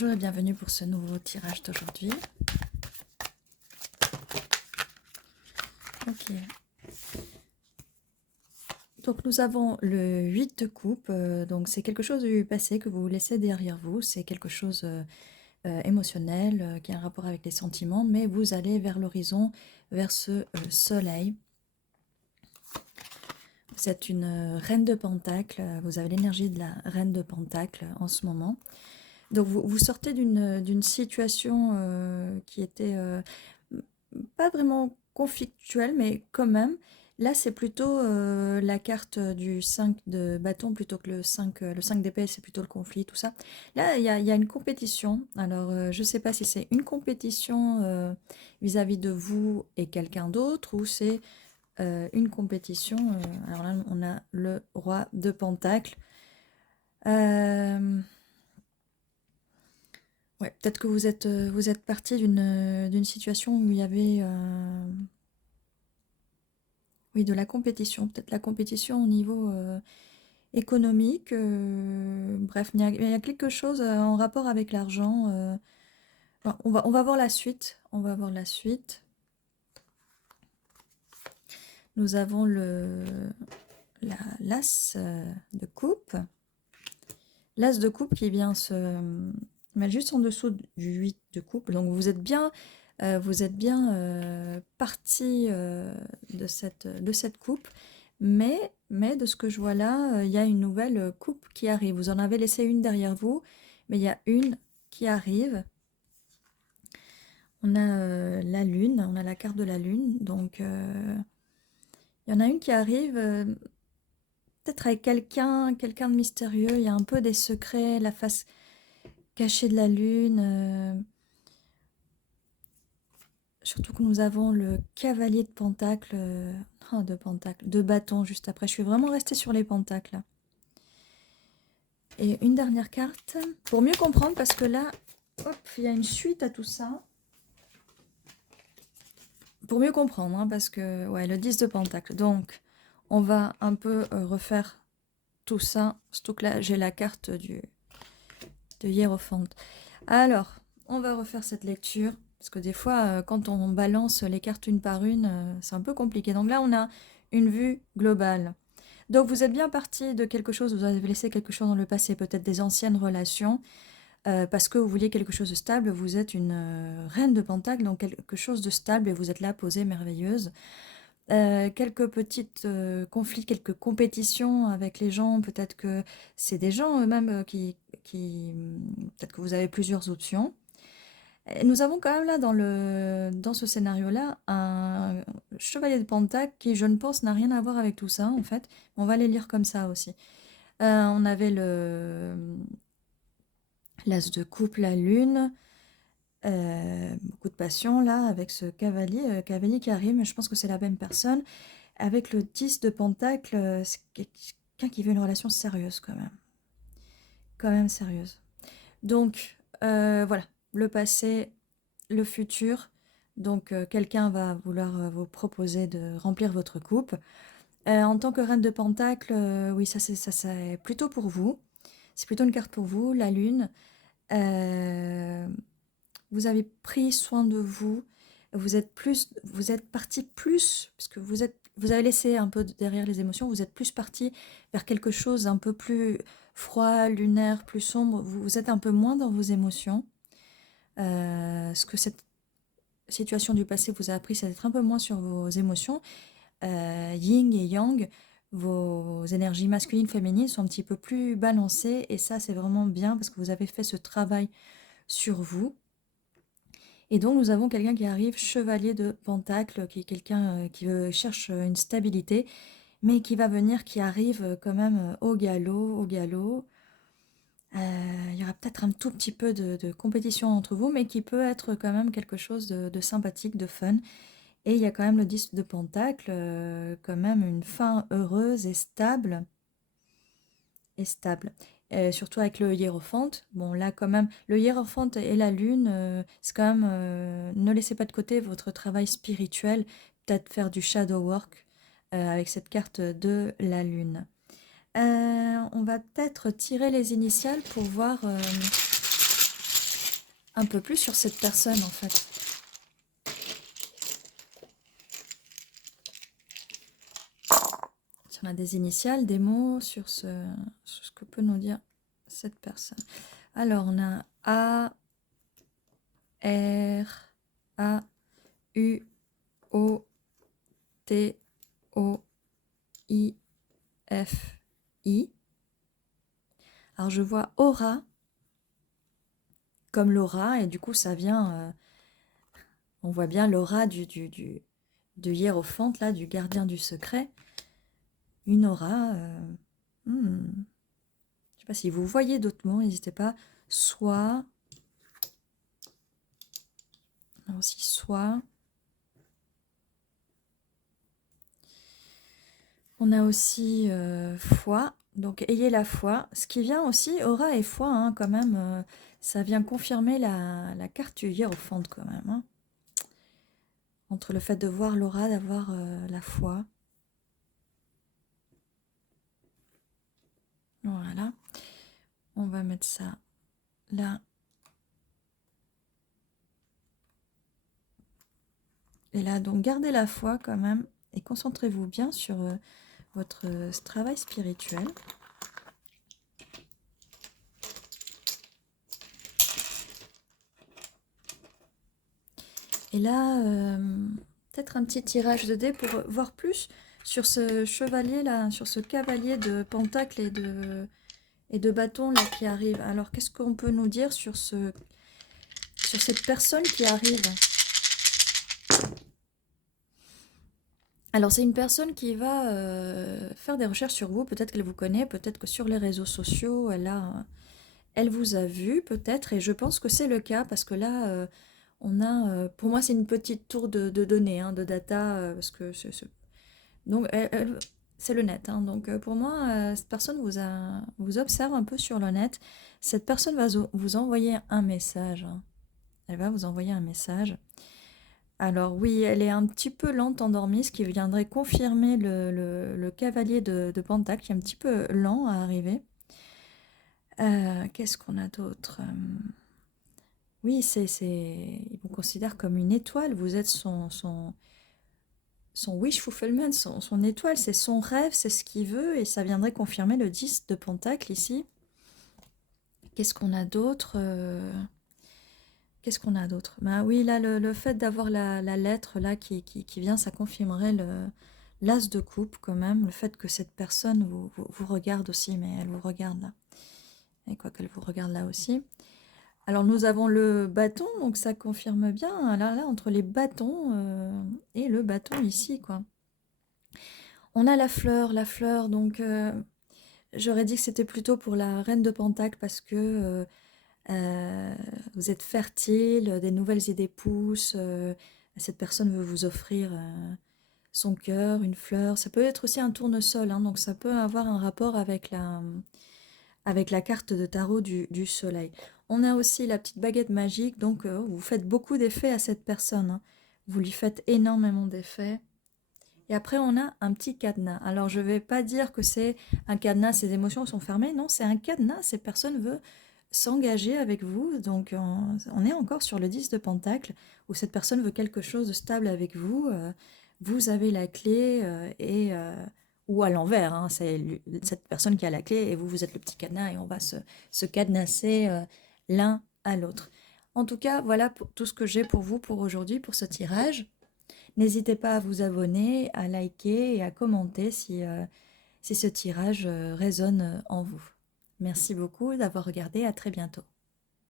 Bonjour et bienvenue pour ce nouveau tirage d'aujourd'hui. Ok. Donc nous avons le 8 de coupe. Donc c'est quelque chose du passé que vous laissez derrière vous. C'est quelque chose émotionnel qui a un rapport avec les sentiments. Mais vous allez vers l'horizon, vers ce soleil. Vous êtes une reine de Pentacle. Vous avez l'énergie de la reine de Pentacle en ce moment. Donc vous sortez d'une situation qui était pas vraiment conflictuelle, mais quand même. Là, c'est plutôt la carte du 5 de bâton plutôt que le 5 d'épée, c'est plutôt le conflit, tout ça. Là, il y a une compétition. Alors, je ne sais pas si c'est une compétition vis-à-vis de vous et quelqu'un d'autre, ou c'est une compétition. Alors là, on a le roi de Pentacle. Ouais, peut-être que vous êtes parti d'une situation où il y avait oui, de la compétition, peut-être la compétition au niveau économique. Bref, il y a quelque chose en rapport avec l'argent. Enfin, on va voir la suite. On va voir la suite. Nous avons l'as de coupe. L'as de coupe qui vient se mettre juste en dessous du 8 de coupe. Donc vous êtes bien parti de cette coupe. Mais de ce que je vois là, il y a une nouvelle coupe qui arrive. Vous en avez laissé une derrière vous, mais il y a une qui arrive. On a la lune, on a la carte de la lune. Donc il y en a une qui arrive, peut-être avec quelqu'un de mystérieux. Il y a un peu des secrets, la face cachée de la lune. Surtout que nous avons le cavalier de pentacle, de bâton juste après. Je suis vraiment restée sur les pentacles. Là. Et une dernière carte, pour mieux comprendre, parce que là, hop, il y a une suite à tout ça. Pour mieux comprendre, hein, parce que, ouais, le 10 de pentacle. Donc, on va un peu refaire tout ça. Surtout que là, j'ai la carte de Hiérophante. Alors, on va refaire cette lecture. Parce que des fois, quand on balance les cartes une par une, c'est un peu compliqué. Donc là, on a une vue globale. Donc vous êtes bien parti de quelque chose, vous avez laissé quelque chose dans le passé, peut-être des anciennes relations, parce que vous vouliez quelque chose de stable. Vous êtes une reine de pentacle, donc quelque chose de stable, et vous êtes là, posée, merveilleuse. Quelques petites conflits, quelques compétitions avec les gens, peut-être que c'est des gens eux-mêmes peut-être que vous avez plusieurs options. Et nous avons quand même là dans ce scénario-là un chevalier de pentacle qui, je ne pense, n'a rien à voir avec tout ça en fait. On va les lire comme ça aussi. On avait l'as de coupe, la lune, beaucoup de passion là avec ce cavalier qui arrive, mais je pense que c'est la même personne. Avec le 10 de pentacle, c'est quelqu'un qui veut une relation sérieuse quand même sérieuse. Donc voilà, le passé, le futur. Donc quelqu'un va vouloir vous proposer de remplir votre coupe. En tant que reine de pentacle, oui, ça c'est plutôt pour vous. C'est plutôt une carte pour vous, la lune. Vous avez pris soin de vous. Vous êtes parti plus, parce que vous avez laissé un peu derrière les émotions. Vous êtes plus parti vers quelque chose un peu plus froid, lunaire, plus sombre. Vous êtes un peu moins dans vos émotions. Ce que cette situation du passé vous a appris, c'est d'être un peu moins sur vos émotions. Yin et yang, vos énergies masculines, féminines sont un petit peu plus balancées. Et ça, c'est vraiment bien parce que vous avez fait ce travail sur vous. Et donc, nous avons quelqu'un qui arrive, chevalier de pentacle, qui est quelqu'un qui cherche une stabilité, mais qui va venir, qui arrive quand même au galop. Il y aura peut-être un tout petit peu de compétition entre vous, mais qui peut être quand même quelque chose de sympathique, de fun. Et il y a quand même le 10 de pentacle, quand même une fin heureuse et stable. Surtout avec le hiérophante. Bon, là, quand même, le hiérophante et la lune, c'est quand même... ne laissez pas de côté votre travail spirituel, peut-être faire du shadow work avec cette carte de la lune. On va peut-être tirer les initiales pour voir un peu plus sur cette personne, en fait. Si on a des initiales, des mots sur ce que peut nous dire cette personne. Alors, on a A, R, A, U, O, T, O, I, F, I. Alors, je vois aura comme l'aura, et du coup, ça vient... on voit bien l'aura du hiérophante, là, du gardien du secret. Une aura... je ne sais pas si vous voyez d'autres mots, n'hésitez pas. Soit... Alors aussi, soit... On a aussi foi, donc ayez la foi. Ce qui vient aussi, aura et foi, hein, quand même, ça vient confirmer la carte du hiérophante quand même. Hein. Entre le fait de voir l'aura, d'avoir la foi. Voilà. On va mettre ça là. Et là, donc gardez la foi quand même et concentrez-vous bien sur votre travail spirituel. Et là, peut-être un petit tirage de dés pour voir plus sur ce chevalier-là, sur ce cavalier de pentacle et de bâton là qui arrive. Alors, qu'est-ce qu'on peut nous dire sur cette personne qui arrive? Alors, c'est une personne qui va faire des recherches sur vous. Peut-être qu'elle vous connaît, peut-être que sur les réseaux sociaux, elle vous a vu, peut-être. Et je pense que c'est le cas parce que là... on a, pour moi, c'est une petite tour de données, hein, de data, parce que donc c'est le net. Hein, donc pour moi, cette personne vous observe un peu sur le net. Cette personne va vous envoyer un message. Hein. Elle va vous envoyer un message. Alors oui, elle est un petit peu lente, endormie, ce qui viendrait confirmer le cavalier de Pentacle, qui est un petit peu lent à arriver. Qu'est-ce qu'on a d'autre? Oui, il vous considère comme une étoile, vous êtes son wish fulfillment, son étoile, c'est son rêve, c'est ce qu'il veut, et ça viendrait confirmer le 10 de Pentacle ici. Qu'est-ce qu'on a d'autre? Qu'est-ce qu'on a d'autre? Ben oui, là, le fait d'avoir la lettre là qui vient, ça confirmerait l'as de coupe quand même, le fait que cette personne vous regarde aussi, mais elle vous regarde là. Et quoi qu'elle vous regarde là aussi. Alors nous avons le bâton, donc ça confirme bien, hein, là entre les bâtons et le bâton ici, quoi. On a la fleur, donc j'aurais dit que c'était plutôt pour la reine de Pentacle parce que vous êtes fertile, des nouvelles idées poussent, cette personne veut vous offrir son cœur, une fleur. Ça peut être aussi un tournesol, hein, donc ça peut avoir un rapport avec la carte de tarot du soleil. On a aussi la petite baguette magique, donc vous faites beaucoup d'effets à cette personne. Hein. Vous lui faites énormément d'effets. Et après, on a un petit cadenas. Alors, je ne vais pas dire que c'est un cadenas, ses émotions sont fermées. Non, c'est un cadenas. Cette personne veut s'engager avec vous. Donc, on est encore sur le 10 de Pentacle, où cette personne veut quelque chose de stable avec vous. Vous avez la clé, ou à l'envers. Hein, c'est cette personne qui a la clé, et vous êtes le petit cadenas, et on va se cadenasser l'un à l'autre. En tout cas, voilà pour tout ce que j'ai pour vous pour aujourd'hui, pour ce tirage. N'hésitez pas à vous abonner, à liker et à commenter si ce tirage résonne en vous. Merci beaucoup d'avoir regardé, à très bientôt.